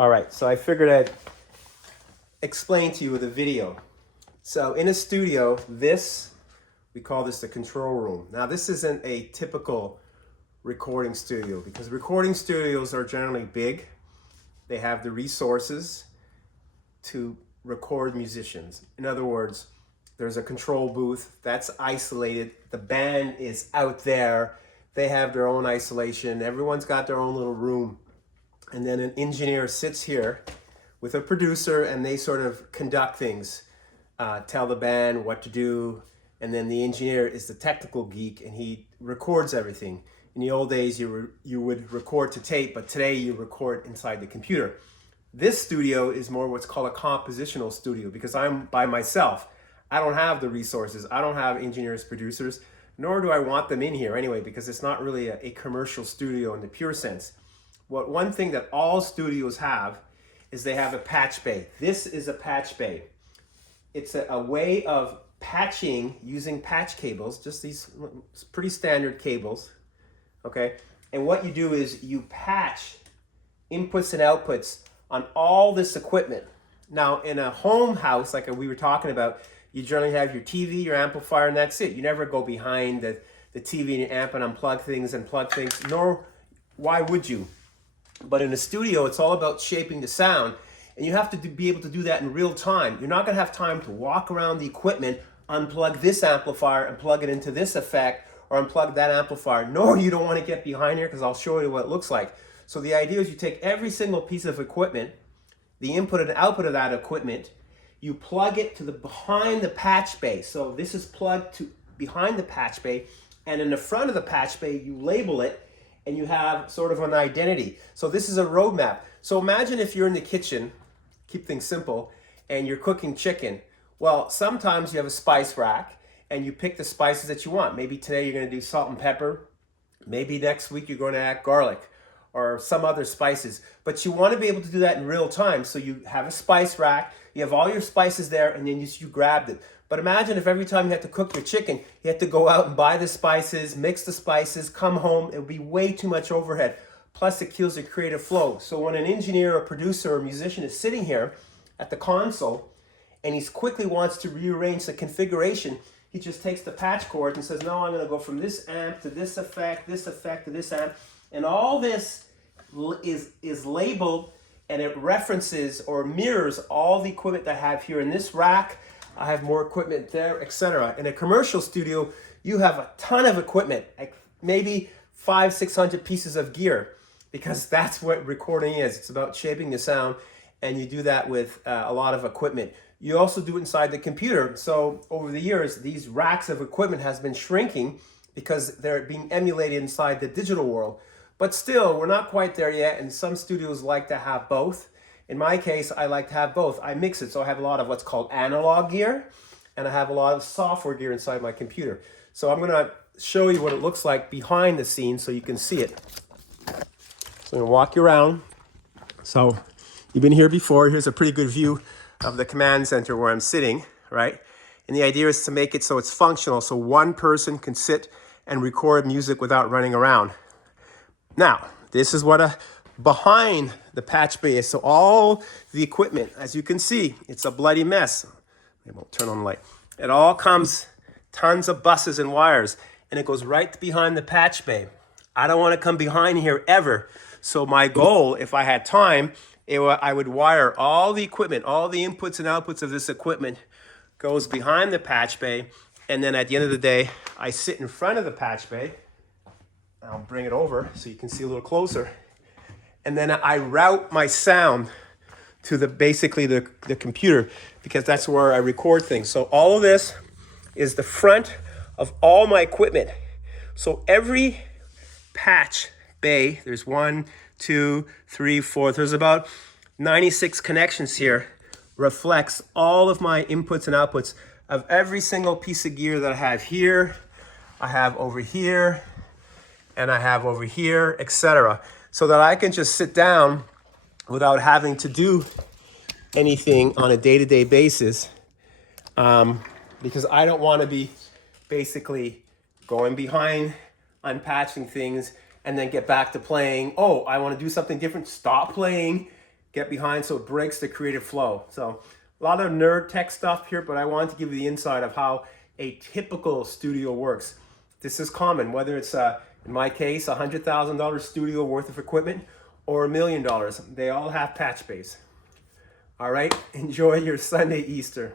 All right, so I figured I'd explain to you with a video. So in a studio, we call this the control room. Now this isn't a typical recording studio because recording studios are generally big. They have the resources to record musicians. In other words, there's a control booth that's isolated. The band is out there. They have their own isolation. Everyone's got their own little room. And then an engineer sits here with a producer and they sort of conduct things, tell the band what to do. And then the engineer is the technical geek and he records everything. In the old days, you would record to tape, but today you record inside the computer. This studio is more what's called a compositional studio because I'm by myself. I don't have the resources. I don't have engineers, producers, nor do I want them in here anyway because it's not really a commercial studio in the pure sense. One thing that all studios have is they have a patch bay. This is a patch bay. It's a way of patching using patch cables, just these pretty standard cables, okay? And what you do is you patch inputs and outputs on all this equipment. Now, in a home house, like we were talking about, you generally have your TV, your amplifier, and that's it. You never go behind the TV and your amp and unplug things and plug things, nor why would you? But in a studio, it's all about shaping the sound, and you have to be able to do that in real time. You're not gonna have time to walk around the equipment, unplug this amplifier and plug it into this effect, or unplug that amplifier. Nor you don't wanna get behind here, because I'll show you what it looks like. So the idea is you take every single piece of equipment, the input and output of that equipment, you plug it to behind the patch bay. So this is plugged to behind the patch bay, and in the front of the patch bay, you label it, and you have sort of an identity. So this is a roadmap. So imagine if you're in the kitchen, keep things simple, and you're cooking chicken. Well, sometimes you have a spice rack, and you pick the spices that you want. Maybe today you're gonna do salt and pepper. Maybe next week you're gonna add garlic or some other spices. But you wanna be able to do that in real time. So you have a spice rack, you have all your spices there, and then you grabbed it. But imagine if every time you had to cook your chicken, you had to go out and buy the spices, mix the spices, come home. It would be way too much overhead. Plus it kills the creative flow. So when an engineer or producer or musician is sitting here at the console and he quickly wants to rearrange the configuration, he just takes the patch cord and says, no, I'm gonna go from this amp to this effect to this amp. And all this is labeled and it references or mirrors all the equipment that I have here in this rack. I have more equipment there, etc. In a commercial studio, you have a ton of equipment, like maybe 500-600 pieces of gear, because that's what recording is. It's about shaping the sound, and you do that with a lot of equipment. You also do it inside the computer. So over the years, these racks of equipment has been shrinking because they're being emulated inside the digital world. But still, we're not quite there yet, and some studios like to have both. In my case, I like to have both. I mix it, so I have a lot of what's called analog gear, and I have a lot of software gear inside my computer. So I'm gonna show you what it looks like behind the scenes so you can see it. So I'm gonna walk you around. So you've been here before. Here's a pretty good view of the command center where I'm sitting, right? And the idea is to make it so it's functional, so one person can sit and record music without running around. Now, this is what behind the patch bay is. So all the equipment, as you can see, it's a bloody mess. Maybe I'll turn on the light. It all comes, tons of buses and wires, and it goes right behind the patch bay. I don't want to come behind here ever. So my goal, if I had time, I would wire all the equipment, all the inputs and outputs of this equipment goes behind the patch bay. And then at the end of the day, I sit in front of the patch bay. I'll bring it over so you can see a little closer. And then I route my sound to basically the computer, because that's where I record things. So all of this is the front of all my equipment. So every patch bay, there's 1, 2, 3, 4, there's about 96 connections here, reflects all of my inputs and outputs of every single piece of gear that I have here, I have over here, and I have over here, etc. So that I can just sit down without having to do anything on a day-to-day basis, because I don't want to be basically going behind, unpatching things, and then get back to playing. Oh, I want to do something different, stop playing, get behind so it breaks the creative flow. So a lot of nerd tech stuff here, but I wanted to give you the insight of how a typical studio works. This is common, whether it's, in my case, a $100,000 studio worth of equipment or $1 million. They all have patch bays. All right, enjoy your Sunday Easter.